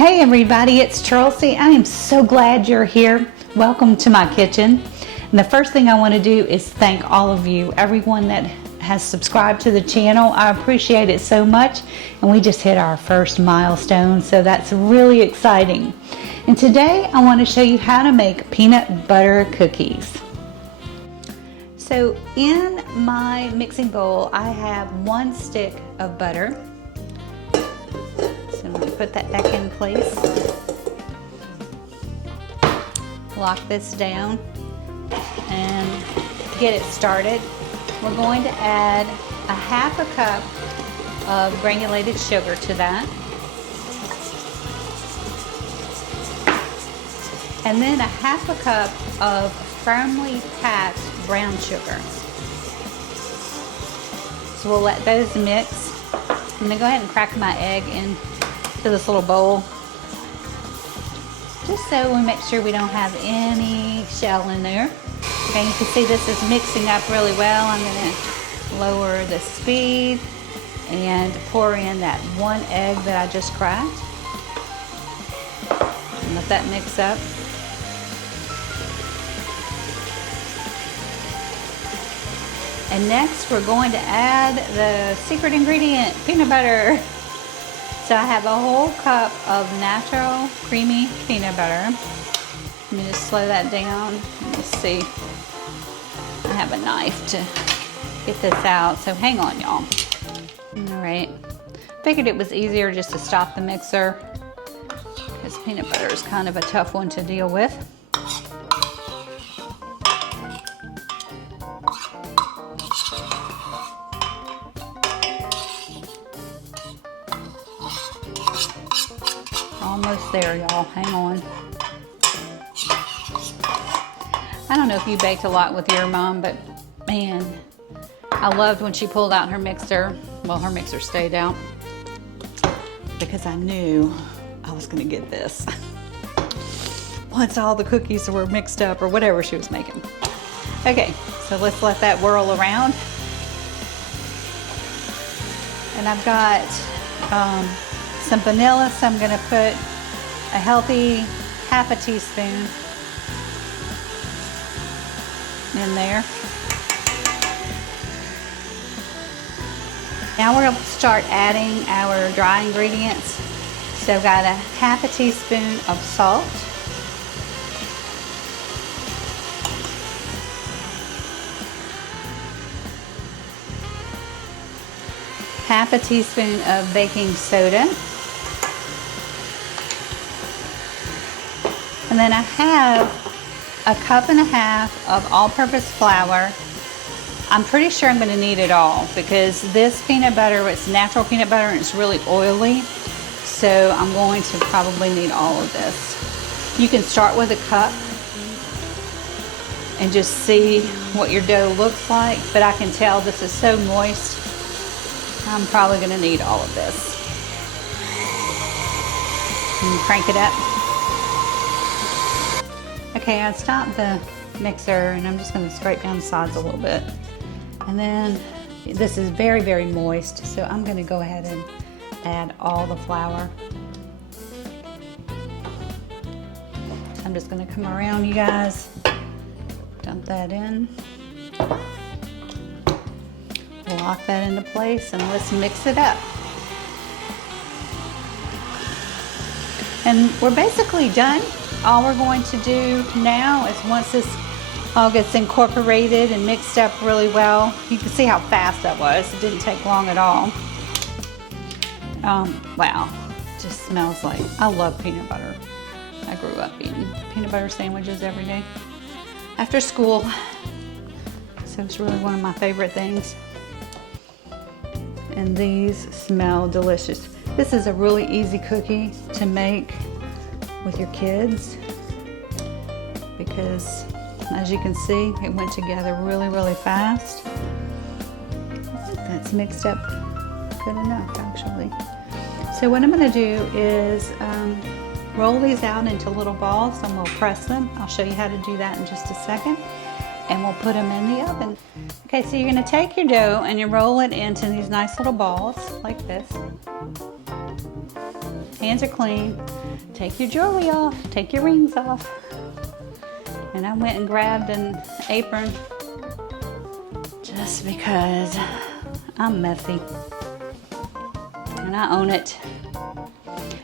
Hey everybody, it's Chelsea. I am so glad you're here. Welcome to my kitchen. And the first thing I want to do is thank all of you, everyone that has subscribed to the channel. I appreciate it so much. And we just hit our first milestone, so that's really exciting. And today I want to show you how to make peanut butter cookies. So in my mixing bowl, I have 1 stick of butter. So I'm going to put that back in place. Lock this down and get it started. We're going to add a 1/2 cup of granulated sugar to that. And then a 1/2 cup of firmly packed brown sugar. So we'll let those mix. I'm going to go ahead and crack my egg into this little bowl, just so we make sure we don't have any shell in there. Okay, you can see this is mixing up really well. I'm going to lower the speed and pour in that 1 egg that I just cracked. And let that mix up. And next we're going to add the secret ingredient, peanut butter. So I have a whole cup of natural creamy peanut butter. Let me just slow that down. Let me see. I have a knife to get this out, so hang on, y'all. All right. Figured it was easier just to stop the mixer, because peanut butter is kind of a tough one to deal with. Almost there, y'all. Hang on. I don't know if you baked a lot with your mom, but man, I loved when she pulled out her mixer. Well, her mixer stayed out because I knew I was going to get this once all the cookies were mixed up or whatever she was making. Okay, so let's let that whirl around. And I've got some vanilla, so I'm going to put a healthy 1/2 teaspoon in there. Now we're going to start adding our dry ingredients. So I've got a 1/2 teaspoon of salt. Half a teaspoon of baking soda. And then I have a 1.5 cups of all-purpose flour. I'm pretty sure I'm going to need it all because this peanut butter, it's natural peanut butter and it's really oily. So I'm going to probably need all of this. You can start with a cup and just see what your dough looks like, but I can tell this is so moist. I'm probably going to need all of this. And crank it up. Okay, I stopped the mixer and I'm just going to scrape down the sides a little bit. And then this is very, very moist, so I'm going to go ahead and add all the flour. I'm just going to come around, you guys. Dump that in. Lock that into place and let's mix it up. And we're basically done. All we're going to do now is once this all gets incorporated and mixed up really well, you can see how fast that was. It didn't take long at all. Wow, it just smells like, I love peanut butter. I grew up eating peanut butter sandwiches every day after school. So it's really one of my favorite things. And these smell delicious. This is a really easy cookie to make with your kids because, as you can see, it went together really, really fast. That's mixed up good enough, actually. So what I'm going to do is roll these out into little balls and we'll press them. I'll show you how to do that in just a second. And we'll put them in the oven. Okay, so you're going to take your dough and you roll it into these nice little balls like this. Hands are clean. Take your jewelry off. Take your rings off. And I went and grabbed an apron just because I'm messy. And I own it.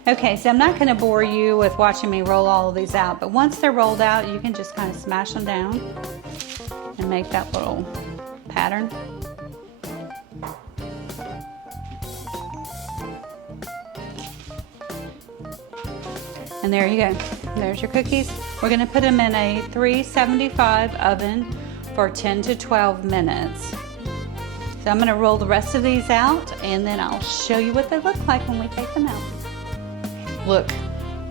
Okay, so I'm not going to bore you with watching me roll all of these out, but once they're rolled out, you can just kind of smash them down and make that little pattern. And there you go. There's your cookies. We're going to put them in a 375 oven for 10 to 12 minutes. So I'm going to roll the rest of these out, and then I'll show you what they look like when we take them out. Look,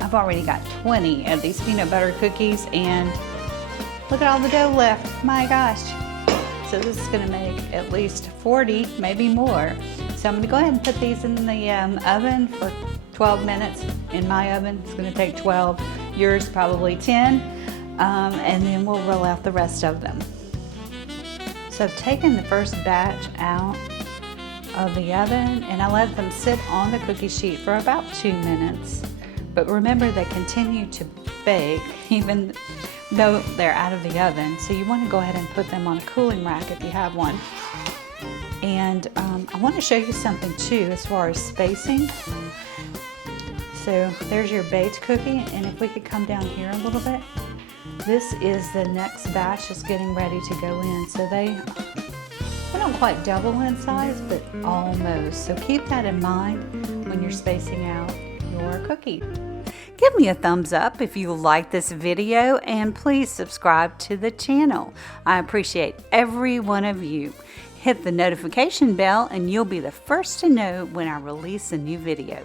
I've already got 20 of these peanut butter cookies, and look at all the dough left. My gosh. So this is going to make at least 40, maybe more. So I'm going to go ahead and put these in the oven for 12 minutes. In my oven, it's going to take 12. Yours probably 10. And then we'll roll out the rest of them. So I've taken the first batch out of the oven, and I let them sit on the cookie sheet for about 2 minutes. But remember, they continue to bake even though they're out of the oven. So you want to go ahead and put them on a cooling rack if you have one. And I want to show you something too as far as spacing. So there's your baked cookie, and if we could come down here a little bit, this is the next batch is getting ready to go in. So they don't quite double in size, but almost. So keep that in mind when you're spacing out your cookie. Give me a thumbs up if you like this video, and please subscribe to the channel. I appreciate every one of you. Hit the notification bell and you'll be the first to know when I release a new video.